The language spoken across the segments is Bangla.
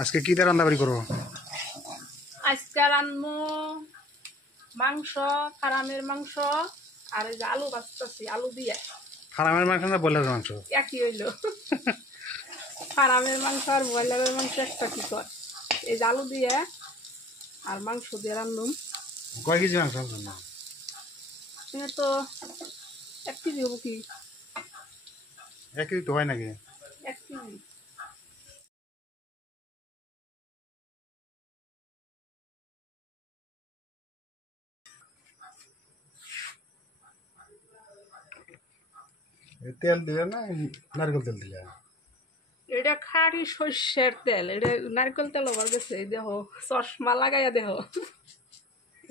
আজকে কি দিয়ে রান্না বাড়ি করবো? আজকে রান্নু মাংস, ফারামের মাংস আর এই যে আলু বাঁচতেছি, আলু দিয়ে। ফার্মের মাংস না ব্রয়লারের মাংস? একই হইল। ফারামের মাংস আর ব্রয়লারের মাংস একটা কি কর, এই যে আলু দিয়ে আর মাংস দিয়ে রান্নুম। কয় কেজি মাংস আনছেন না? এখানে তো 1 কেজি হবো কি? 1 কেজি তো হয় নাকি? 1 কেজি। তেল দিলে না নারকেল তেল দিলে? এটা খাঁটি সর্ষের তেল, এটা নারকেল তেল ওভার গেছে। এই দেহ চশমা লাগাইয়া দেহ।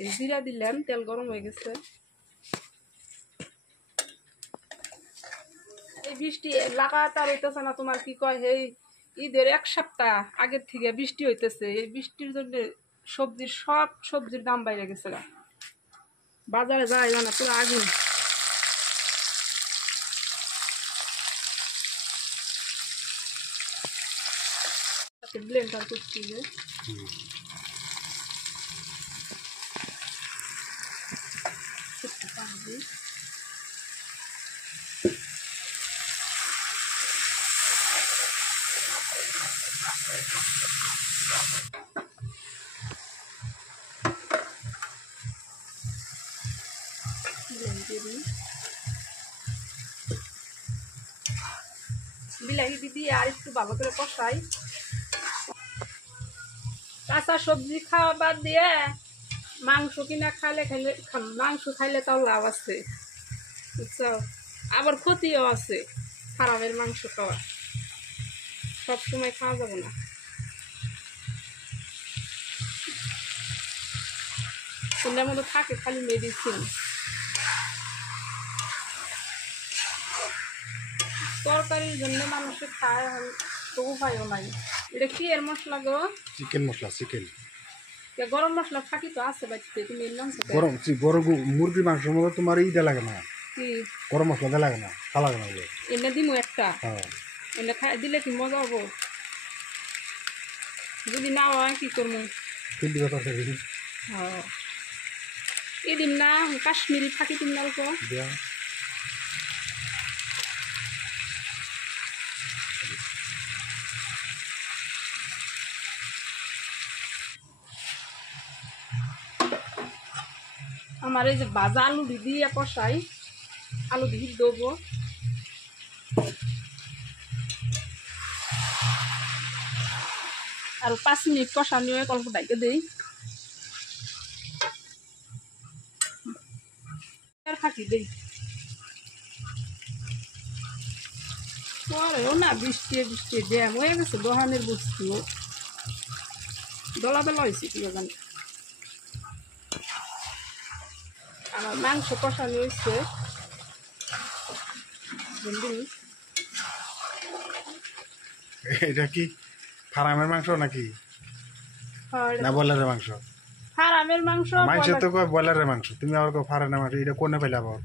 এই জিরা দিলাম, তেল গরম হয়ে গেছে। এই বৃষ্টি লাগাতার হইতেছে না, তোমার কি কয়, এই ঈদের 1 সপ্তাহ আগের থেকে বৃষ্টি হইতেছে। এই বৃষ্টির জন্য সব সবজির দাম বাইরে গেছে গা। বাজারে যায় না, পুরো আগুন। ব্লেন্ডার করছি যে বিলাহি দিদি আর একটু ভালো করে কষাই। কাঁচা সবজি খাওয়া বাদ দিয়ে মাংস কিনা খাইলে মাংস খাইলে তাও লাভ আছে, বুঝছো? আবার ক্ষতিও আছে ফার্মের মাংস খাওয়া, সবসময় খাওয়া যাবে না। এর মধ্যে থাকে খালি মেডিসিন। তরকারির জন্য মানুষে খায়, তো উপায়ও নাই। এটা কি এর মশলা গো? চিকেন মশলা, চিকেন। গরম মশলা থাকি তো আছে বাড়িতে, তুমি এর নাম গরম মুরগির মাংসের মধ্যে তোমার ইটা লাগে না, কি গরম মশলা দেওয়া লাগে না, তা লাগে না? এনে দিমু একটা, হ্যাঁ। এনে খাই দিলে কি মজা হবো? যদি না হয় কি করবো? হ্যাঁ, এই দিন না কাশ্মীরি থাকি দিন না অল্প। আমার এই যে ভাজা আলু দিয়ে কষাই, আলু দিয়ে দেবো। আর 5 মিনিট কষানি হয়ে অল্প ডাইকে দেই। ফাঁকি দেই পরেও না, বৃষ্টি ড্যাম হয়ে গেছে দোকানের বস্তু, দলা বেলা হয়েছে কি জানি। আমার মাংস কষানো হয়েছে। এটা কি ফার্মের মাংস নাকি না ব্রয়লারের মাংস? ফার্মের মাংস। মাংস তো কয় ব্রয়লারের মাংস, তুমি আবার কয় ফার্মের মাংস। এটা কোনে পেলে আবার?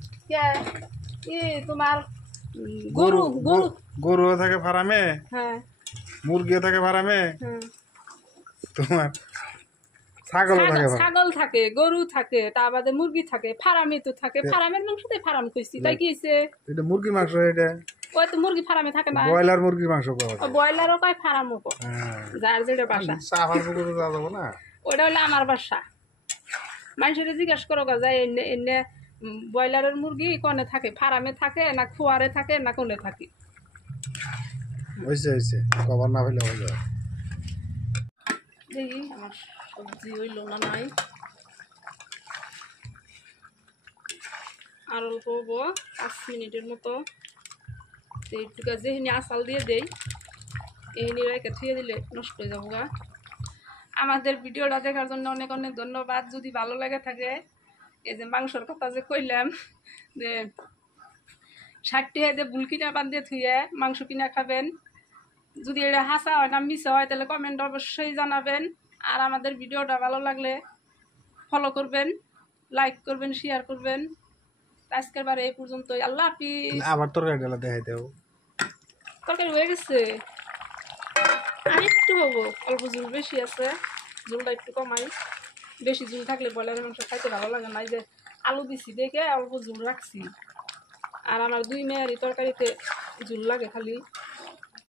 তোমার গরু গরু গরুও থাকে ফার্মে, হ্যাঁ, মুরগিও থাকে ফার্মে, তোমার ছাগল থাকে, গরু থাকে, তা বাদে মুরগি থাকে, ফার্মে তো থাকে। ফার্মের মাংস তো ফার্ম কইছি, তাই কি হইছে? এটা মুরগির মাংস। এটা ওই তো মুরগি ফার্মে থাকে না, ব্রয়লার মুরগির মাংস পাওয়া যায়। ব্রয়লারও কয় ফার্মও কয়, যার যেটা বাসা। সাফার পুকুরে যাওয়া যাবো না, ওটা হলো আমার বাসা। মানুষের জিজ্ঞাসা করো যায় এনে এনে ব্রয়লারের মুরগি কোনে থাকে, ফার্মে থাকে না খোয়ারে থাকে না কোনে থাকে? হয়েছে হয়েছে, কবার না হইলে হয়ে যাবে। দেখি আমার সবজি হইল না নাই, আর অল্প হবো 5 মিনিটের মতো। একটু যেখানে আসাল দিয়ে দেই, এখানে রেখে থুয়ে দিলে নষ্ট হয়ে যাবো গা। আমাদের ভিডিওটা দেখার জন্য অনেক অনেক ধন্যবাদ। যদি ভালো লাগে থাকে, এই যে মাংসর কথা যে কইলাম, যে 60 টাকা দিয়ে ভুল কিনা বাদ দিয়ে থুয়ে মাংস কিনা খাবেন। যদি এটা হাসা হয় না মিশা হয় তাহলে কমেন্ট অবশ্যই জানাবেন। আর আমাদের ভিডিওটা ভালো লাগলে ফলো করবেন, লাইক করবেন, শেয়ার করবেন। আজকের বারে এই পর্যন্তই। আল্লাহ হাফিজ। আবার তরকারি ডালা দেখাই দেও। তরকারি হয়ে গেছে, আরেকটু হবো, অল্প ঝুল বেশি আছে, ঝুলটা একটু কমাই। বেশি ঝুল থাকলে ব্রয়লারের মাংস খাইতে ভালো লাগে না। এই যে আলু দিছি দেখে অল্প ঝুল রাখছি। আর আমার 2 মেয়ারই তরকারিতে ঝুল লাগে খালি।